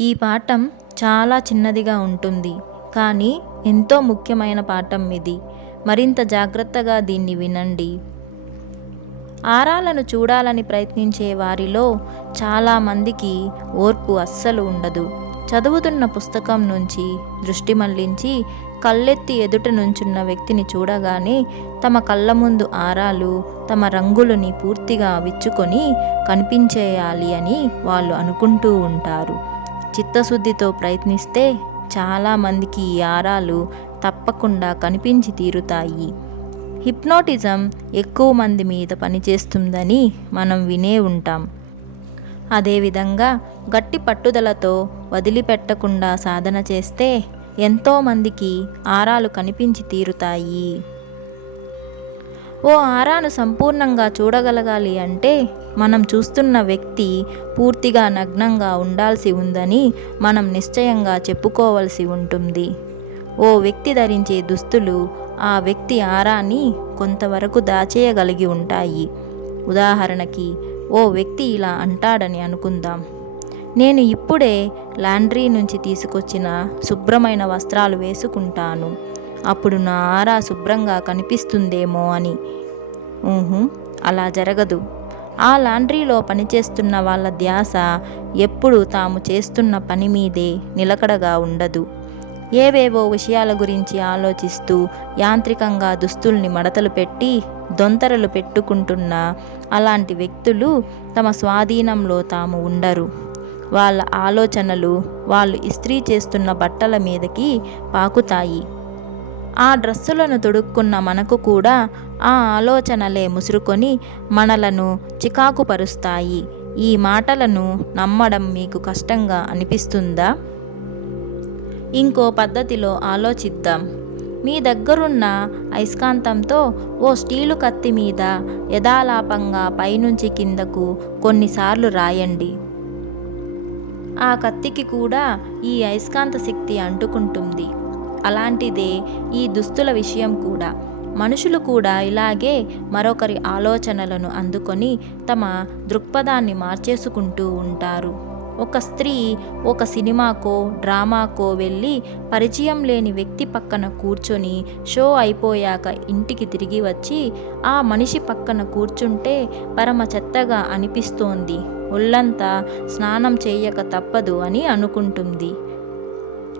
ఈ పాఠం చాలా చిన్నదిగా ఉంటుంది కానీ ఎంతో ముఖ్యమైన పాఠం ఇది. మరింత జాగ్రత్తగా దీన్ని వినండి. ఆరాలను చూడాలని ప్రయత్నించే వారిలో చాలామందికి ఓర్పు అస్సలు ఉండదు. చదువుతున్న పుస్తకం నుంచి దృష్టి మళ్ళించి కళ్ళెత్తి ఎదుట నుంచున్న వ్యక్తిని చూడగానే తమ కళ్ళ ముందు ఆరాలు తమ రంగులని పూర్తిగా విచ్చుకొని కనిపించేయాలి అని వాళ్ళు అనుకుంటూ ఉంటారు. చిత్తశుద్ధితో ప్రయత్నిస్తే చాలామందికి ఈ ఆరాలు తప్పకుండా కనిపించి తీరుతాయి. హిప్నోటిజం ఎక్కువ మంది మీద పనిచేస్తుందని మనం వినే ఉంటాం. అదేవిధంగా గట్టి పట్టుదలతో వదిలిపెట్టకుండా సాధన చేస్తే ఎంతోమందికి ఆరాలు కనిపించి తీరుతాయి. ఓ ఆరాను సంపూర్ణంగా చూడగలగాలి అంటే మనం చూస్తున్న వ్యక్తి పూర్తిగా నగ్నంగా ఉండాల్సి ఉందని మనం నిశ్చయంగా చెప్పుకోవలసి ఉంటుంది. ఓ వ్యక్తి ధరించే దుస్తులు ఆ వ్యక్తి ఆరాన్ని కొంతవరకు దాచేయగలిగి ఉంటాయి. ఉదాహరణకి ఓ వ్యక్తి ఇలా అంటాడని అనుకుందాం. నేను ఇప్పుడే లాండ్రీ నుంచి తీసుకొచ్చిన శుభ్రమైన వస్త్రాలు వేసుకుంటాను. అప్పుడు నా ఆరా శుభ్రంగా కనిపిస్తుందేమో అని. ఊహు అలా జరగదు. ఆ లాండ్రీలో పనిచేస్తున్న వాళ్ళ ధ్యాస ఎప్పుడు తాము చేస్తున్న పని మీదే నిలకడగా ఉండదు. ఏవేవో విషయాల గురించి ఆలోచిస్తూ యాంత్రికంగా దుస్తుల్ని మడతలు పెట్టి దొంతరలు పెట్టుకుంటున్న అలాంటి వ్యక్తులు తమ స్వాధీనంలో తాము ఉండరు. వాళ్ళ ఆలోచనలు వాళ్ళు ఇస్త్రీ చేస్తున్న బట్టల మీదకి పాకుతాయి. ఆ డ్రస్సులను తొడుక్కున్న మనకు కూడా ఆ ఆలోచనలే ముసురుకొని మనలను చికాకుపరుస్తాయి. ఈ మాటలను నమ్మడం మీకు కష్టంగా అనిపిస్తుందా? ఇంకో పద్ధతిలో ఆలోచిద్దాం. మీ దగ్గరున్న అయస్కాంతంతో ఓ స్టీలు కత్తి మీద యథాలాపంగా పైనుంచి కిందకు కొన్నిసార్లు రాయండి. ఆ కత్తికి కూడా ఈ అయస్కాంత శక్తి అంటుకుంటుంది. అలాంటిదే ఈ దుస్తుల విషయం కూడా. మనుషులు కూడా ఇలాగే మరొకరి ఆలోచనలను అందుకొని తమ దృక్పథాన్ని మార్చేసుకుంటూ ఉంటారు. ఒక స్త్రీ ఒక సినిమాకో డ్రామాకో వెళ్ళి పరిచయం లేని వ్యక్తి పక్కన కూర్చొని షో అయిపోయాక ఇంటికి తిరిగి వచ్చి ఆ మనిషి పక్కన కూర్చుంటే పరమ చెత్తగా అనిపిస్తోంది. ఒళ్ళంతా స్నానం చేయక తప్పదు అని అనుకుంటుంది.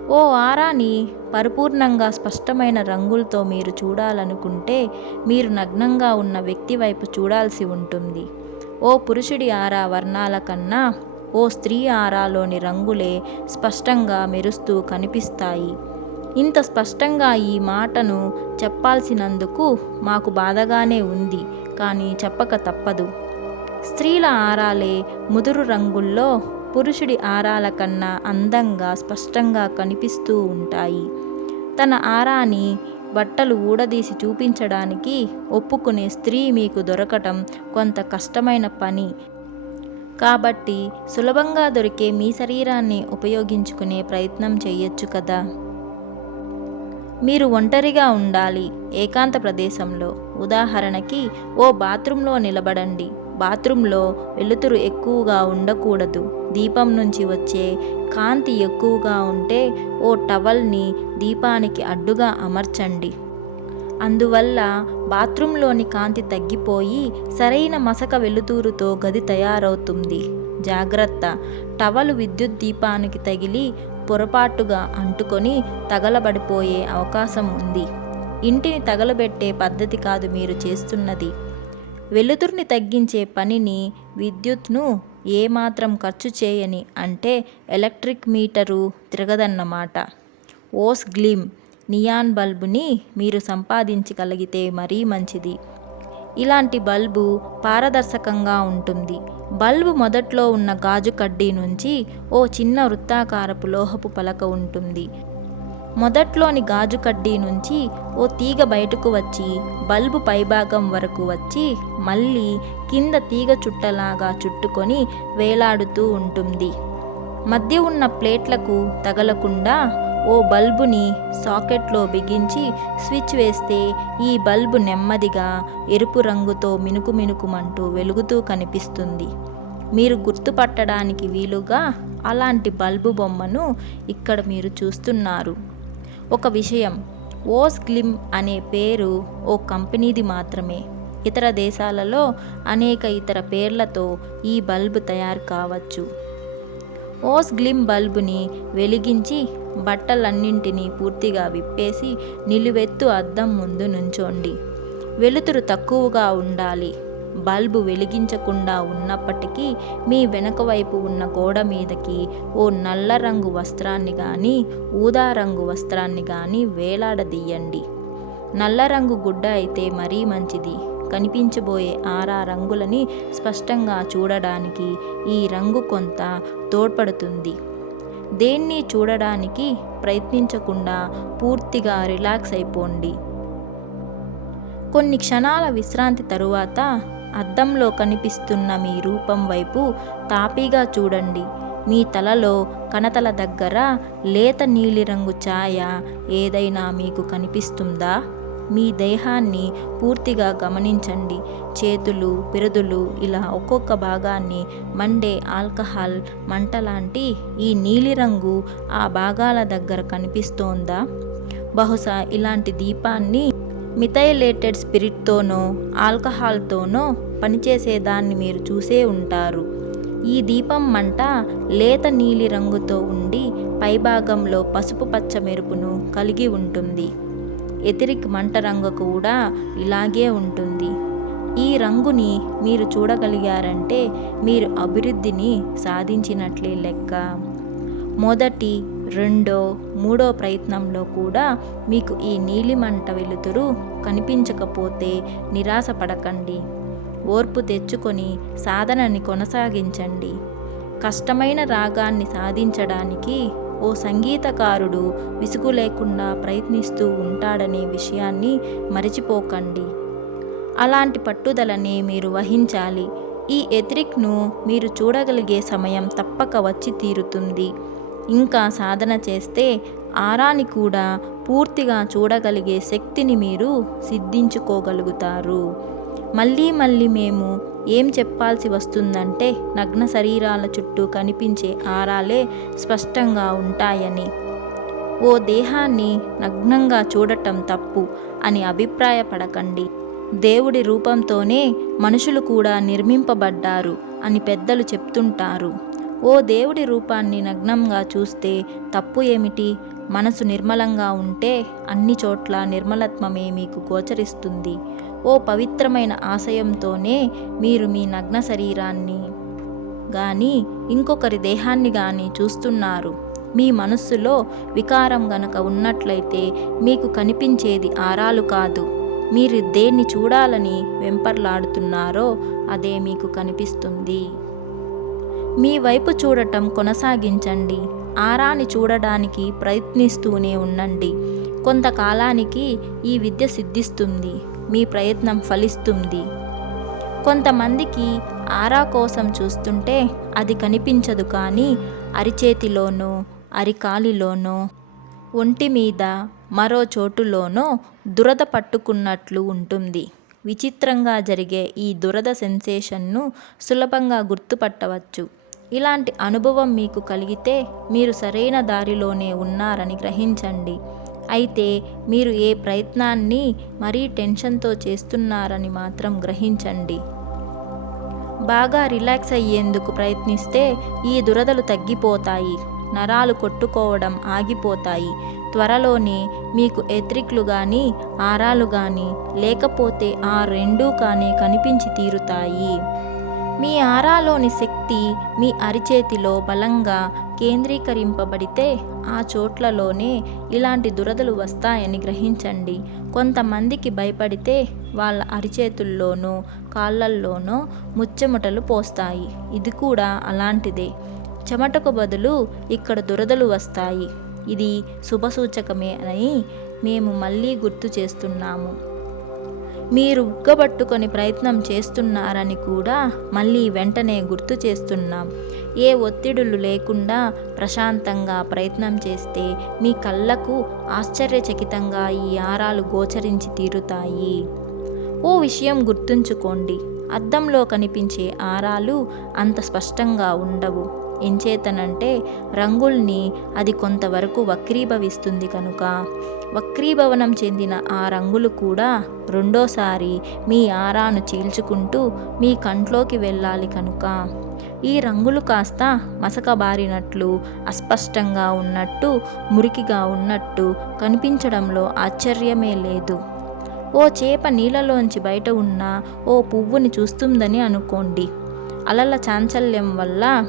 ఓ ఆరాని పరిపూర్ణంగా స్పష్టమైన రంగులతో మీరు చూడాలనుకుంటే మీరు నగ్నంగా ఉన్న వ్యక్తి వైపు చూడాల్సి ఉంటుంది. ఓ పురుషుడి ఆరా వర్ణాల కన్నా ఓ స్త్రీ ఆరాలోని రంగులే స్పష్టంగా మెరుస్తూ కనిపిస్తాయి. ఇంత స్పష్టంగా ఈ మాటను చెప్పాల్సినందుకు మాకు బాధగానే ఉంది కానీ చెప్పక తప్పదు. స్త్రీల ఆరాలే ముదురు రంగుల్లో పురుషుడి ఆరాల కన్నా అందంగా స్పష్టంగా కనిపిస్తూ ఉంటాయి. తన ఆరాని బట్టలు ఊడదీసి చూపించడానికి ఒప్పుకునే స్త్రీ మీకు దొరకటం కొంత కష్టమైన పని. కాబట్టి సులభంగా దొరికే మీ శరీరాన్ని ఉపయోగించుకునే ప్రయత్నం చేయొచ్చు కదా? మీరు ఒంటరిగా ఉండాలి ఏకాంత ప్రదేశంలో. ఉదాహరణకి ఓ బాత్రూంలో నిలబడండి. బాత్రూంలో వెలుతురు ఎక్కువగా ఉండకూడదు. దీపం నుంచి వచ్చే కాంతి ఎక్కువగా ఉంటే ఓ టవల్ని దీపానికి అడ్డుగా అమర్చండి. అందువల్ల బాత్రూంలోని కాంతి తగ్గిపోయి సరైన మసక వెలుతురుతో గది తయారవుతుంది. జాగ్రత్త. టవలు విద్యుత్ దీపానికి తగిలి పొరపాటుగా అంటుకొని తగలబడిపోయే అవకాశం ఉంది. ఇంటిని తగలబెట్టే పద్ధతి కాదు మీరు చేస్తున్నది. వెలుతురుని తగ్గించే పనిని విద్యుత్ను ఏమాత్రం ఖర్చు చేయని అంటే ఎలక్ట్రిక్ మీటరు తిరగదన్నమాట. ఓస్ గ్లిమ్ నియాన్ బల్బుని మీరు సంపాదించగలిగితే మరీ మంచిది. ఇలాంటి బల్బు పారదర్శకంగా ఉంటుంది. బల్బు మొదట్లో ఉన్న గాజు కడ్డీ నుంచి ఓ చిన్న వృత్తాకారపు లోహపు పలక ఉంటుంది. మొదట్లోని గాజు కడ్డీ నుంచి ఓ తీగ బయటకు వచ్చి బల్బు పైభాగం వరకు వచ్చి మళ్ళీ కింద తీగ చుట్టలాగా చుట్టుకొని వేలాడుతూ ఉంటుంది. మధ్య ఉన్న ప్లేట్లకు తగలకుండా ఓ బల్బుని సాకెట్లో బిగించి స్విచ్ వేస్తే ఈ బల్బు నెమ్మదిగా ఎరుపు రంగుతో మినుకు మినుకుమంటూ వెలుగుతూ కనిపిస్తుంది. మీరు గుర్తుపట్టడానికి వీలుగా అలాంటి బల్బు బొమ్మను ఇక్కడ మీరు చూస్తున్నారు. ఒక విషయం. ఓస్ గ్లిమ్ అనే పేరు ఓ కంపెనీది మాత్రమే. ఇతర దేశాలలో అనేక ఇతర పేర్లతో ఈ బల్బు తయారు కావచ్చు. ఓస్ గ్లిమ్ బల్బుని వెలిగించి బట్టలన్నింటినీ పూర్తిగా విప్పేసి నిలువెత్తు అద్దం ముందు నుంచోండి. వెలుతురు తక్కువగా ఉండాలి. బల్బు వెలిగించకుండా ఉన్నప్పటికీ మీ వెనక వైపు ఉన్న గోడ మీదకి ఓ నల్ల రంగు వస్త్రాన్ని కానీ ఊదా రంగు వస్త్రాన్ని కానీ వేలాడదీయండి. నల్ల రంగు గుడ్డ అయితే మరీ మంచిది. కనిపించబోయే ఆరా రంగులని స్పష్టంగా చూడడానికి ఈ రంగు కొంత తోడ్పడుతుంది. దేన్ని చూడడానికి ప్రయత్నించకుండా పూర్తిగా రిలాక్స్ అయిపోండి. కొన్ని క్షణాల విశ్రాంతి తరువాత అద్దంలో కనిపిస్తున్న మీ రూపం వైపు తాపీగా చూడండి. మీ తలలో కణతల దగ్గర లేత నీలిరంగు ఛాయ ఏదైనా మీకు కనిపిస్తుందా? మీ దేహాన్ని పూర్తిగా గమనించండి. చేతులు పిరుదులు ఇలా ఒక్కొక్క భాగాన్ని మండే ఆల్కహాల్ మంట లాంటి ఈ నీలిరంగు ఆ భాగాల దగ్గర కనిపిస్తోందా? బహుశా ఇలాంటి దీపాన్ని మిథైలేటెడ్ స్పిరిట్తోనో ఆల్కహాల్తోనో పనిచేసేదాన్ని మీరు చూసే ఉంటారు. ఈ దీపం మంట లేత నీలి రంగుతో ఉండి పైభాగంలో పసుపు పచ్చ మెరుపును కలిగి ఉంటుంది. ఎతిరిక్ మంట రంగు కూడా ఇలాగే ఉంటుంది. ఈ రంగుని మీరు చూడగలిగారంటే మీరు అభివృద్ధిని సాధించినట్లే లెక్క. మొదటి రెండో మూడో ప్రయత్నంలో కూడా మీకు ఈ నీలిమంట వెలుతురు కనిపించకపోతే నిరాశపడకండి. ఓర్పు తెచ్చుకొని సాధనని కొనసాగించండి. కష్టమైన రాగాన్ని సాధించడానికి ఓ సంగీతకారుడు విసుగు లేకుండా ప్రయత్నిస్తూ ఉంటాడనే విషయాన్ని మరిచిపోకండి. అలాంటి పట్టుదలని మీరు వహించాలి. ఈ ఎథ్రిక్ను మీరు చూడగలిగే సమయం తప్పక వచ్చి తీరుతుంది. ఇంకా సాధన చేస్తే ఆరాని కూడా పూర్తిగా చూడగలిగే శక్తిని మీరు సిద్ధించుకోగలుగుతారు. మళ్ళీ మళ్ళీ మేము ఏం చెప్పాల్సి వస్తుందంటే నగ్న శరీరాల చుట్టూ కనిపించే ఆరాలే స్పష్టంగా ఉంటాయని. ఓ దేహాన్ని నగ్నంగా చూడటం తప్పు అని అభిప్రాయపడకండి. దేవుడి రూపంతోనే మనుషులు కూడా నిర్మింపబడ్డారు అని పెద్దలు చెప్తుంటారు. ఓ దేవుడి రూపాన్ని నగ్నంగా చూస్తే తప్పు ఏమిటి? మనసు నిర్మలంగా ఉంటే అన్ని చోట్ల నిర్మలత్వమే మీకు గోచరిస్తుంది. ఓ పవిత్రమైన ఆశయంతోనే మీరు మీ నగ్న శరీరాన్ని కానీ ఇంకొకరి దేహాన్ని కానీ చూస్తున్నారు. మీ మనస్సులో వికారం గనక ఉన్నట్లయితే మీకు కనిపించేది ఆరాలు కాదు. మీరు దేన్ని చూడాలని వెంపర్లాడుతున్నారో అదే మీకు కనిపిస్తుంది. మీ వైపు చూడటం కొనసాగించండి. ఆరాని చూడడానికి ప్రయత్నిస్తూనే ఉండండి. కొంతకాలానికి ఈ విద్య సిద్ధిస్తుంది. మీ ప్రయత్నం ఫలిస్తుంది. కొంతమందికి ఆరా కోసం చూస్తుంటే అది కనిపించదు కానీ అరిచేతిలోనో అరికాలిలోనో ఒంటి మీద మరో చోటులోనో దురద పట్టుకున్నట్లు ఉంటుంది. విచిత్రంగా జరిగే ఈ దురద సెన్సేషన్ను సులభంగా గుర్తుపట్టవచ్చు. ఇలాంటి అనుభవం మీకు కలిగితే మీరు సరైన దారిలోనే ఉన్నారని గ్రహించండి. అయితే మీరు ఏ ప్రయత్నాన్ని మరీ టెన్షన్తో చేస్తున్నారని మాత్రం గ్రహించండి. బాగా రిలాక్స్ అయ్యేందుకు ప్రయత్నిస్తే ఈ దురదలు తగ్గిపోతాయి నరాలు కొట్టుకోవడం ఆగిపోతాయి. త్వరలోనే మీకు ఎత్రిక్లు కానీ ఆరాలు కానీ లేకపోతే ఆ రెండూ కానీ కనిపించి తీరుతాయి. మీ ఆరాలోని శక్తి మీ అరిచేతిలో బలంగా కేంద్రీకరింపబడితే ఆ చోట్లలోనే ఇలాంటి దురదలు వస్తాయని గ్రహించండి. కొంతమందికి భయపడితే వాళ్ళ అరిచేతుల్లోనో కాళ్ళల్లోనో ముచ్చెముటలు పోస్తాయి. ఇది కూడా అలాంటిదే. చెమటకు బదులు ఇక్కడ దురదలు వస్తాయి. ఇది శుభసూచకమే అని మేము మళ్ళీ గుర్తు చేస్తున్నాము. మీరు ఉగ్గబట్టుకొని ప్రయత్నం చేస్తున్నారని కూడా మళ్ళీ వెంటనే గుర్తు చేస్తున్నాం. ఏ ఒత్తిడులు లేకుండా ప్రశాంతంగా ప్రయత్నం చేస్తే మీ కళ్ళకు ఆశ్చర్యచకితంగా ఈ ఆరాలు గోచరించి తీరుతాయి. ఓ విషయం గుర్తుంచుకోండి. అద్దంలో కనిపించే ఆరాలు అంత స్పష్టంగా ఉండవు. ఎంచేతనంటే రంగుల్ని అది కొంతవరకు వక్రీభవిస్తుంది కనుక. వక్రీభవనం చెందిన ఆ రంగులు కూడా రెండోసారి మీ ఆరాను చీల్చుకుంటూ మీ కంట్లోకి వెళ్ళాలి కనుక. ఈ రంగులు కాస్త మసకబారినట్లు అస్పష్టంగా ఉన్నట్టు మురికిగా ఉన్నట్టు కనిపించడంలో ఆశ్చర్యమే లేదు. ఓ చేప నీళ్ళలోంచి బయట ఉన్న ఓ పువ్వుని చూస్తుందని అనుకోండి. అలల చాంచల్యం వల్ల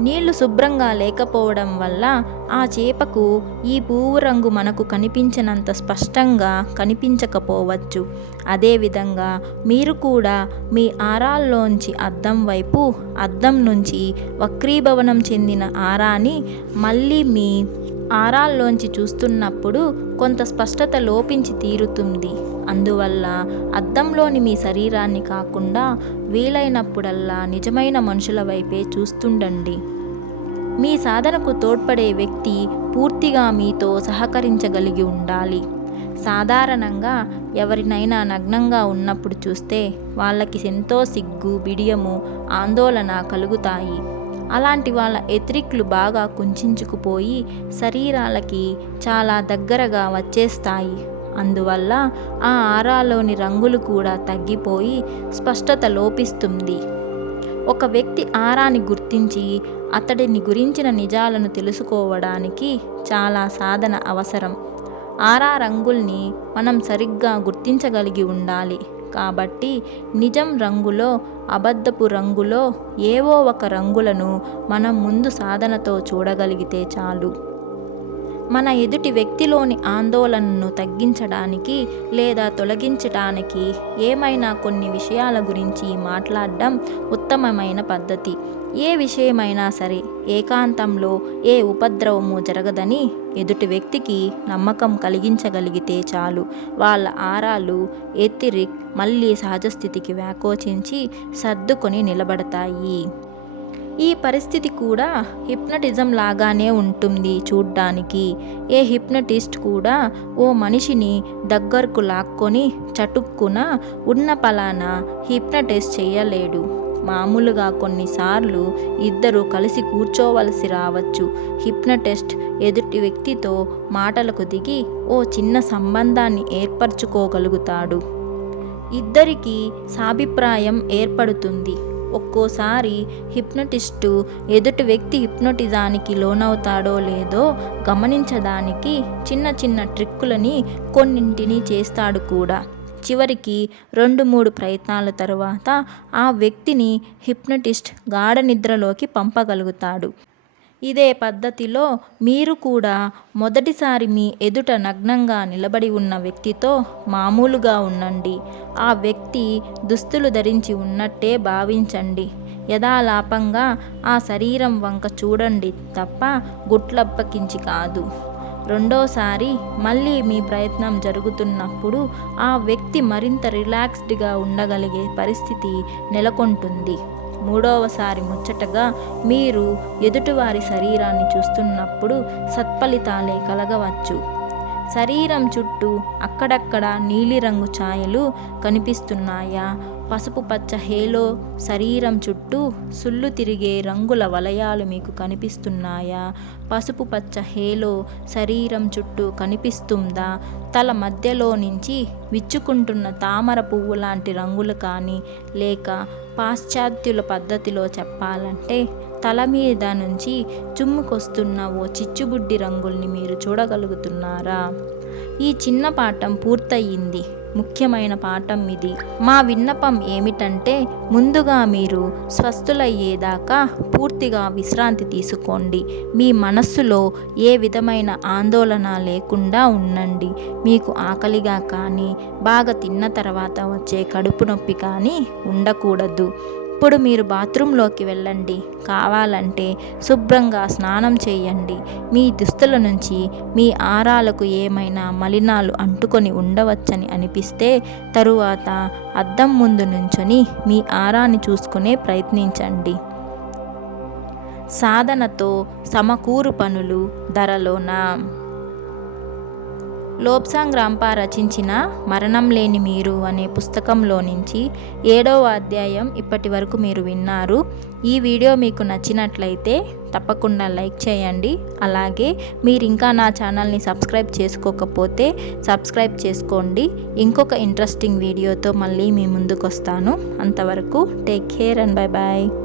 నీళ్ళు శుభ్రంగా లేకపోవడం వల్ల ఆ చేపకు ఈ పువ్వు రంగు మనకు కనిపించినంత స్పష్టంగా కనిపించకపోవచ్చు. అదేవిధంగా మీరు కూడా మీ ఆరాల్లోంచి అద్దం వైపు అద్దం నుంచి వక్రీభవనం చెందిన ఆరాని మళ్ళీ మీ ఆరాల్లోంచి చూస్తున్నప్పుడు కొంత స్పష్టత లోపించి తీరుతుంది. అందువల్ల అద్దంలోని మీ శరీరాన్ని కాకుండా వీలైనప్పుడల్లా నిజమైన మనుషుల వైపే చూస్తుండండి. మీ సాధనకు తోడ్పడే వ్యక్తి పూర్తిగా మీతో సహకరించగలిగి ఉండాలి. సాధారణంగా ఎవరినైనా నగ్నంగా ఉన్నప్పుడు చూస్తే వాళ్ళకి ఎంతో సిగ్గు బిడియము ఆందోళన కలుగుతాయి. అలాంటి వాళ్ళ ఎత్రిక్లు బాగా కుంచుకుపోయి శరీరాలకి చాలా దగ్గరగా వచ్చేస్తాయి. అందువల్ల ఆ ఆరాలోని రంగులు కూడా తగ్గిపోయి స్పష్టత లోపిస్తుంది. ఒక వ్యక్తి ఆరాని గుర్తించి అతడిని గురించిన నిజాలను తెలుసుకోవడానికి చాలా సాధన అవసరం. ఆరా రంగుల్ని మనం సరిగ్గా గుర్తించగలిగి ఉండాలి. కాబట్టి నిజం రంగులో అబద్ధపు రంగులో ఏవో ఒక రంగులను మనం ముందు సాధనతో చూడగలిగితే చాలు. మన ఎదుటి వ్యక్తిలోని ఆందోళనను తగ్గించడానికి లేదా తొలగించడానికి ఏమైనా కొన్ని విషయాల గురించి మాట్లాడడం ఉత్తమమైన పద్ధతి. ఏ విషయమైనా సరే ఏకాంతంలో ఏ ఉపద్రవము జరగదని ఎదుటి వ్యక్తికి నమ్మకం కలిగించగలిగితే చాలు. వాళ్ళ ఆరాలు ఎత్తిరిక్ మళ్ళీ సహజస్థితికి వ్యాకోచించి సర్దుకొని నిలబడతాయి. ఈ పరిస్థితి కూడా హిప్నటిజం లాగానే ఉంటుంది చూడ్డానికి. ఏ హిప్నటిస్ట్ కూడా ఓ మనిషిని దగ్గరకు లాక్కొని చటుక్కున ఉన్న పలానా హిప్నటైజ్ చేయలేడు. మామూలుగా కొన్నిసార్లు ఇద్దరు కలిసి కూర్చోవలసి రావచ్చు. హిప్నటిస్ట్ ఎదుటి వ్యక్తితో మాటలకు దిగి ఓ చిన్న సంబంధాన్ని ఏర్పరచుకోగలుగుతాడు. ఇద్దరికీ సాభిప్రాయం ఏర్పడుతుంది. ఒక్కోసారి హిప్నటిస్టు ఎదుటి వ్యక్తి హిప్నోటిజానికి లోనవుతాడో లేదో గమనించడానికి చిన్న చిన్న ట్రిక్కులని కొన్నింటిని చేస్తాడు కూడా. చివరికి రెండు మూడు ప్రయత్నాల తరువాత ఆ వ్యక్తిని హిప్నటిస్ట్ గాఢ నిద్రలోకి పంపగలుగుతాడు. ఇదే పద్ధతిలో మీరు కూడా మొదటిసారి మీ ఎదుట నగ్నంగా నిలబడి ఉన్న వ్యక్తితో మామూలుగా ఉండండి. ఆ వ్యక్తి దుస్తులు ధరించి ఉన్నట్టే భావించండి. యథాలాపంగా ఆ శరీరం వంక చూడండి తప్ప గుట్లప్పకించి కాదు. రెండోసారి మళ్ళీ మీ ప్రయత్నం జరుగుతున్నప్పుడు ఆ వ్యక్తి మరింత రిలాక్స్డ్గా ఉండగలిగే పరిస్థితి నెలకొంటుంది. మూడవసారి ముచ్చటగా మీరు ఎదుటివారి శరీరాన్ని చూస్తున్నప్పుడు సత్ఫలితాలే కలగవచ్చు. శరీరం చుట్టూ అక్కడక్కడ నీలిరంగు ఛాయలు కనిపిస్తున్నాయా? పసుపు పచ్చ హేలో శరీరం చుట్టూ సుళ్ళు తిరిగే రంగుల వలయాలు మీకు కనిపిస్తున్నాయా? పసుపు పచ్చ హేలో శరీరం చుట్టూ కనిపిస్తుందా? తల మధ్యలో నుంచి విచ్చుకుంటున్న తామర పువ్వు లాంటి రంగులు కానీ లేక పాశ్చాత్యుల పద్ధతిలో చెప్పాలంటే తల మీద నుంచి చుమ్ముకొస్తున్న ఓ చిచ్చుబుడ్డి రంగుల్ని మీరు చూడగలుగుతున్నారా? ఈ చిన్న పాఠం పూర్తయింది. ముఖ్యమైన పాఠం ఇది. మా విన్నపం ఏమిటంటే ముందుగా మీరు స్వస్థులయ్యేదాకా పూర్తిగా విశ్రాంతి తీసుకోండి. మీ మనస్సులో ఏ విధమైన ఆందోళన లేకుండా ఉండండి. మీకు ఆకలిగా కానీ బాగా తిన్న తర్వాత వచ్చే కడుపు నొప్పి కానీ ఉండకూడదు. ఇప్పుడు మీరు బాత్రూంలోకి వెళ్ళండి. కావాలంటే శుభ్రంగా స్నానం చేయండి. మీ దుస్తుల నుంచి మీ ఆరాలకు ఏమైనా మలినాలు అంటుకొని ఉండవచ్చని అనిపిస్తే తరువాత అద్దం ముందు నుంచొని మీ ఆరాన్ని చూసుకునే ప్రయత్నించండి. సాధనతో సమకూరు పనులు ధరలోనా? లోబ్సాంగ్ రాంపా రచించిన మరణం లేని మీరు అనే పుస్తకంలో నుంచి ఏడవ అధ్యాయం ఇప్పటి వరకు మీరు విన్నారు. ఈ వీడియో మీకు నచ్చినట్లయితే తప్పకుండా లైక్ చేయండి. అలాగే మీరు ఇంకా నా ఛానల్ని సబ్స్క్రైబ్ చేసుకోకపోతే సబ్స్క్రైబ్ చేసుకోండి. ఇంకొక ఇంట్రెస్టింగ్ వీడియోతో మళ్ళీ మీ ముందుకు వస్తాను అంతవరకు take care and bye bye